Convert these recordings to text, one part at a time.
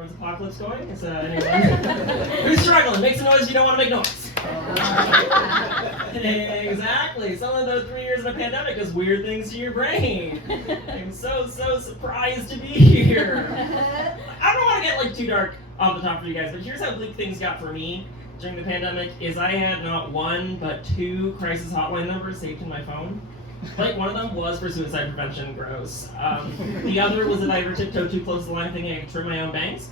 everyone's apocalypse going? Is anyone? Who's struggling? Make some noise you don't want to make noise. Exactly. Some of those 3 years of a pandemic does weird things to your brain. I'm so surprised to be here. I don't want to get too dark off the top for you guys, but here's how bleak things got for me during the pandemic. Is I had not one but 2 crisis hotline numbers saved in my phone. One of them was for suicide prevention, gross. The other was if I ever tiptoed too close to the line thinking I could trim my own bangs.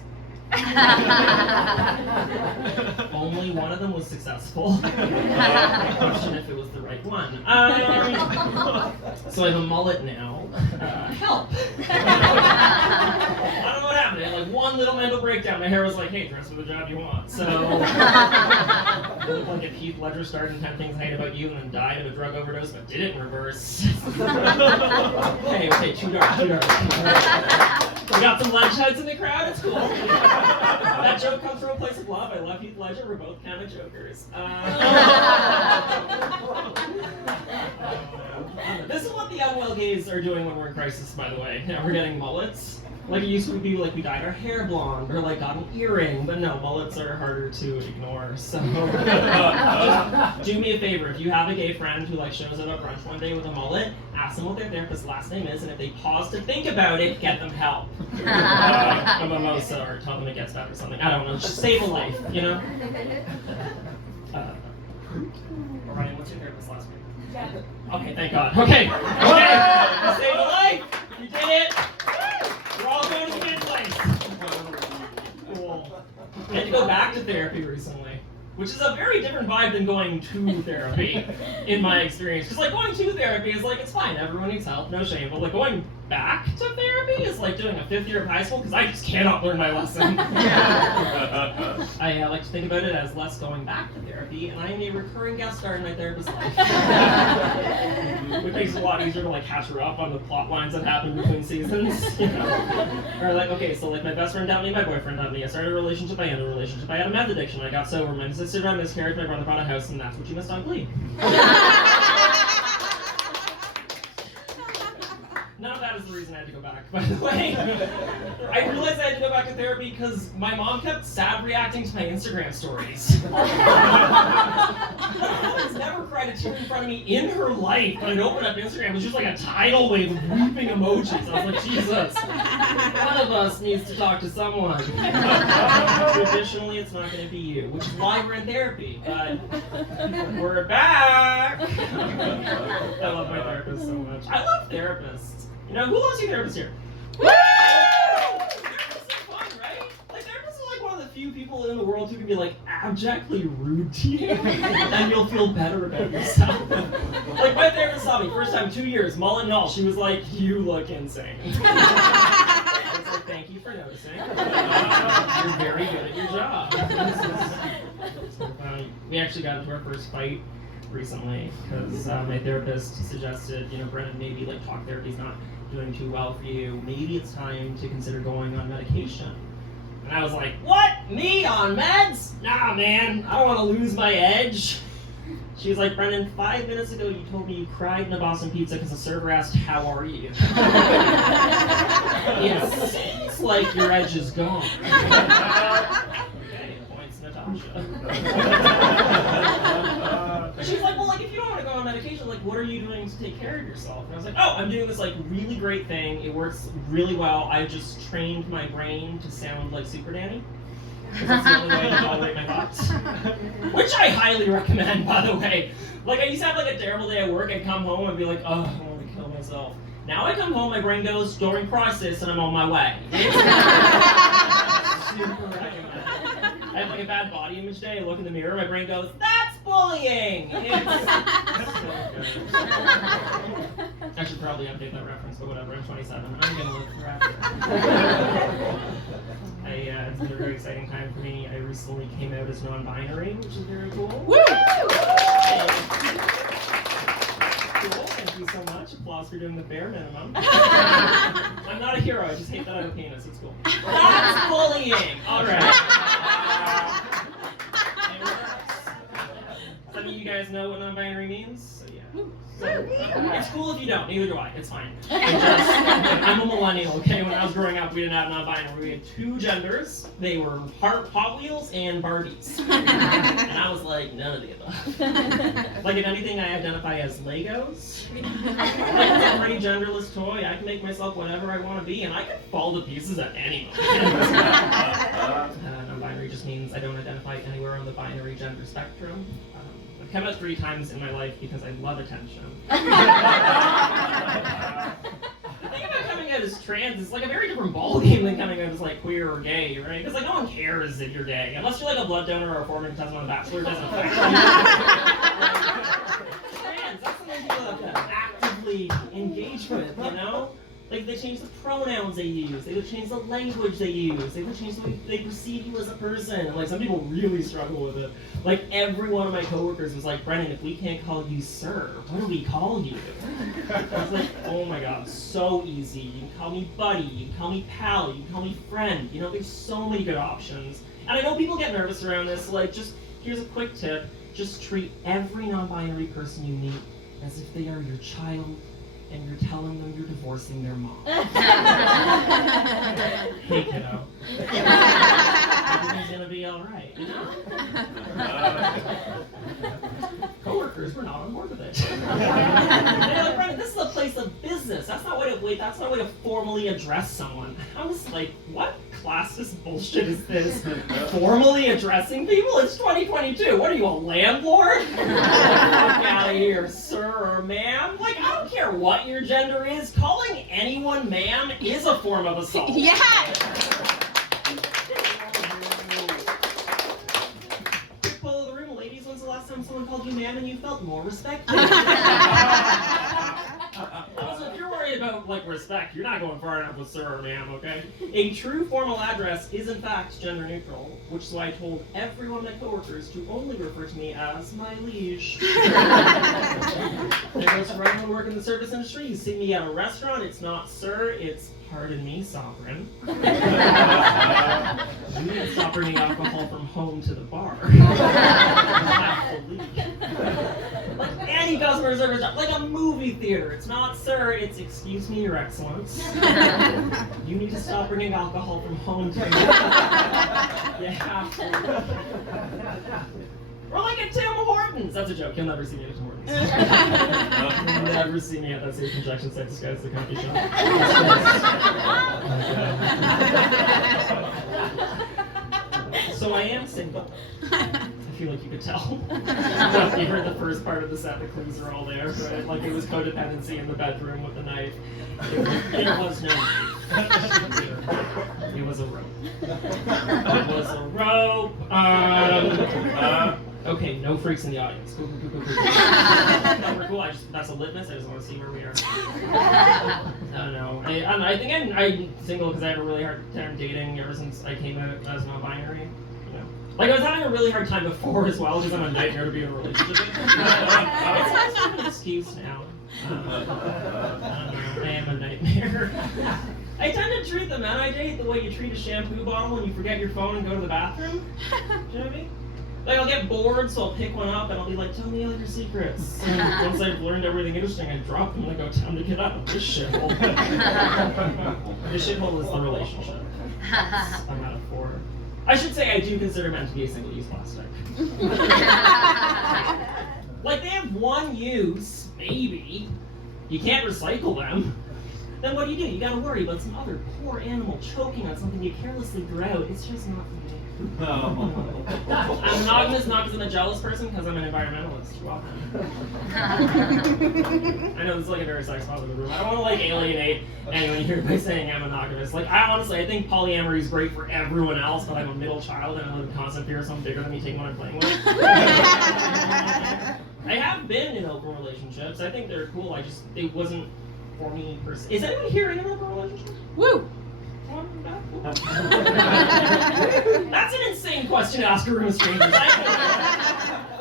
Only one of them was successful. Question if it was the right one. So I have a mullet now. Help! I don't know what happened. I had one little mental breakdown. My hair was like, hey, dress for the job you want. So I look like if Heath Ledger starred in 10 Things I Hate About You and then died of a drug overdose, but did it in reverse. Okay, too dark. We got some lunch heads in the crowd, it's cool. That joke comes from a place of love. I love Heath Ledger, we're both kind of jokers. This is what the unwell gays are doing when we're in crisis, by the way. We're getting mullets. It used to be we dyed our hair blonde or got an earring, but no, mullets are harder to ignore. So do me a favor, if you have a gay friend who shows up at brunch one day with a mullet, ask them what their therapist's last name is, and if they pause to think about it, get them help. A mimosa, or tell them it gets better or something. I don't know, just save a life, you know? Ryan, what's your therapist's last name? Yeah. Okay, thank God. Okay, save a life! You did it! We're all going to the good place. Cool. I had to go back to therapy recently, which is a very different vibe than going to therapy, in my experience. Because going to therapy is it's fine, everyone needs help, no shame. But going back to therapy is like doing a 5th year of high school because I just cannot learn my lesson. I like to think about it as less going back to therapy, and I am a recurring guest star in my therapist's life. Which makes it a lot easier to catch her up on the plot lines that happen between seasons. You know? Or okay, so my best friend dumped me, my boyfriend dumped me, I started a relationship, I ended a relationship, I had a meth addiction, I got sober, my sister got miscarried, my brother bought a house, and that's what you missed on Glee. None of that is the reason I had to go back, by the way. I realized I had to go back to therapy because my mom kept sad reacting to my Instagram stories. She's never cried a tear in front of me in her life, but I'd open up Instagram, it was just a tidal wave of weeping emojis. I was like, Jesus, one of us needs to talk to someone. Traditionally, it's not going to be you, which is why we're in therapy, but we're back. I love my therapist so much. I love therapists. Who loves you therapists here? Woo! Therapists are fun, right? Therapists are one of the few people in the world who can be abjectly rude to you, and you'll feel better about yourself. My therapist saw me first time 2 years, mullet and all. She was like, "You look insane." I was like, "Thank you for noticing. You're very good at your job." We actually got into our first fight recently because my therapist suggested, Brennan, maybe talk therapy's not doing too well for you. Maybe it's time to consider going on medication. And I was like, what? Me on meds? Nah, man, I don't want to lose my edge. She was like, Brendan, 5 minutes ago you told me you cried in a Boston Pizza because the server asked, how are you? It seems like your edge is gone. Okay, points Natasha. She was like, well, if you don't want to go on medication, what are you doing to take care of yourself? And I was like, oh, I'm doing this, really great thing. It works really well. I just trained my brain to sound like Super Danny. Because that's the only way to tolerate my thoughts. Which I highly recommend, by the way. I used to have, a terrible day at work. I'd come home and be like, oh, I want to kill myself. Now I come home, my brain goes, during crisis, and I'm on my way. Super recommend. I have a bad body image day, I look in the mirror, my brain goes, that's bullying! It's so good. I should probably update that reference, but whatever, I'm 27. I'm gonna live forever. It's been a very exciting time for me. I recently came out as non-binary, which is very cool. Woo! Cool, thank you so much. Applause for doing the bare minimum. I'm not a hero, I just hate that I have a penis, it's cool. That's bullying! Alright. Some of you guys know what non-binary means, so yeah. So, it's It's cool if you don't. Neither do I. It's fine. I'm a millennial, okay? When I was growing up, we didn't have non-binary. We had two genders. They were Hot Wheels and Barbies. And I was like, none of the above. Like, if anything, I identify as Legos. Like, it's a pretty genderless toy. I can make myself whatever I want to be, and I can fall to pieces at any moment. Non-binary just means I don't identify anywhere on the binary gender spectrum. I've come out 3 times in my life because I love attention. The thing about coming out as trans is like a very different ballgame than coming out as like queer or gay, right? Because like no one cares if you're gay, unless you're like a blood donor or a former contestant on The Bachelor. It doesn't affect you. Trans, that's something people have to actively engage with, you know? Like, they change the pronouns they use, they would change the language they use, they would change the way they perceive you as a person. And, like, some people really struggle with it. Like, every one of my coworkers was like, Brennan, if we can't call you sir, what do we call you? I was like, oh my god, so easy. You can call me buddy, you can call me pal, you can call me friend. You know, there's so many good options. And I know people get nervous around this, so, like, just, here's a quick tip. Just treat every non-binary person you meet as if they are your child, and you're telling them you're divorcing their mom. Hey, kiddo. Everything's gonna be alright, you know? Coworkers were not on board with it. They're like, Brennan, this is a place of business. That's not a way to formally address someone. I was like, what classist bullshit is this? Formally addressing people? It's 2022. What are you, a landlord? Get out of here, sir or ma'am. Like, I don't care what your gender is. Calling anyone ma'am is a form of assault. Yeah. Pull of the room, ladies. When's the last time someone called you ma'am and you felt more respected? Also, if you're worried about like respect, you're not going far enough with sir or ma'am, okay? A true formal address is in fact gender neutral, which is why I told every one of my coworkers to only refer to me as my liege. There goes for everyone working in the service industry. You see me at a restaurant, it's not sir, it's pardon me, sovereign. You can't stop bringing alcohol from home to the bar. You have to leave. Like any customer service job, like a movie theater. It's not sir, it's excuse me, your excellence. You need to stop bringing alcohol from home to the bar. You have to. Or like at Tim Hortons. That's a joke. You'll never see me at Tim Hortons. You'll never see me at that safe injection sex disguised as a coffee shop. So I am single. I feel like you could tell. You heard the first part of the set, the clues are all there, right? Like it was codependency in the bedroom with the knife. It was no knife. It was a rope. It was a rope. Okay, no freaks in the audience. Cool. No, we're cool. That's a litmus. I just want to see where we are. No. I think I'm single because I had a really hard time dating ever since I came out as non-binary. You know, like I was having a really hard time before as well because I'm a nightmare to be in a relationship with. It's not an excuse now. I am a nightmare. I tend to treat the men I date the way you treat a shampoo bottle when you forget your phone and go to the bathroom. Do you know what I mean? Like, I'll get bored, so I'll pick one up and I'll be like, tell me all your secrets. And once I've learned everything interesting, I drop them and I go, time to get out of this shithole. This shithole is the relationship. I'm out of 4. I should say I do consider men to be a single-use plastic. Like, they have one use, maybe. You can't recycle them. Then what do? You gotta worry about some other poor animal choking on something you carelessly threw out. It's just not for me. I'm monogamous not because I'm a jealous person, because I'm an environmentalist. You're welcome. I know this is like a very sex positive room. I don't want to like alienate anyone here by saying I'm monogamous. Like I think polyamory is great for everyone else, but I'm a middle child and I live in constant fear of someone bigger than me taking what I'm playing with. I have been in open relationships. I think they're cool. It wasn't for me personally. Is anyone here in an open relationship? Woo! That's an insane question to ask a room of strangers.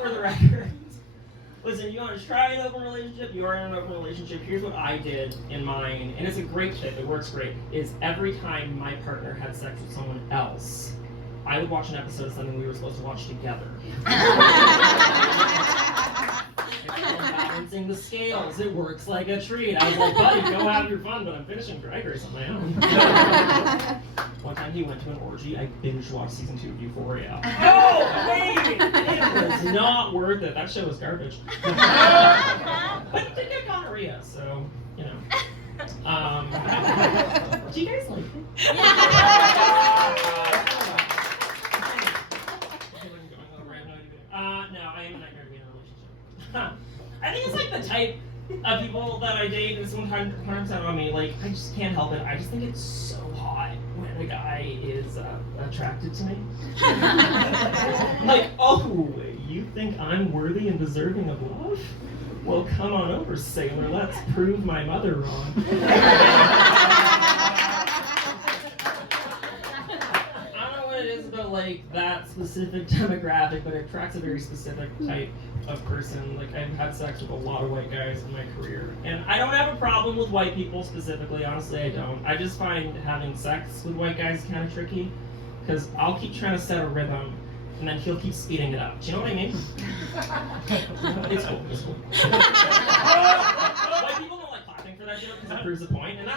For the record. Listen, you want to try an open relationship, you are in an open relationship, here's what I did in mine, and it's a great tip, it works great, is every time my partner had sex with someone else, I would watch an episode of something we were supposed to watch together. balancing the scales. It works like a treat. I was like, buddy, go have your fun, but I'm finishing Drag Race on my own. One time he went to an orgy. I binge watched season 2 of Euphoria. Oh, wait! It was not worth it. That show was garbage. But it did get gonorrhea, so, you know. Do you guys like it? No, I am not going to be in a relationship. I think it's like the type of people that I date is 100% on me. Like, I just can't help it. I just think it's so hot when a guy is attracted to me. Like, oh, you think I'm worthy and deserving of love? Well, come on over, sailor. Let's prove my mother wrong. Like that specific demographic, but it attracts a very specific type of person. Like, I've had sex with a lot of white guys in my career, and I don't have a problem with white people specifically. Honestly, I don't. I just find having sex with white guys kind of tricky, because I'll keep trying to set a rhythm, and then he'll keep speeding it up. Do you know what I mean? It's cool. It's cool. White people don't like clapping for that joke because it proves a point, and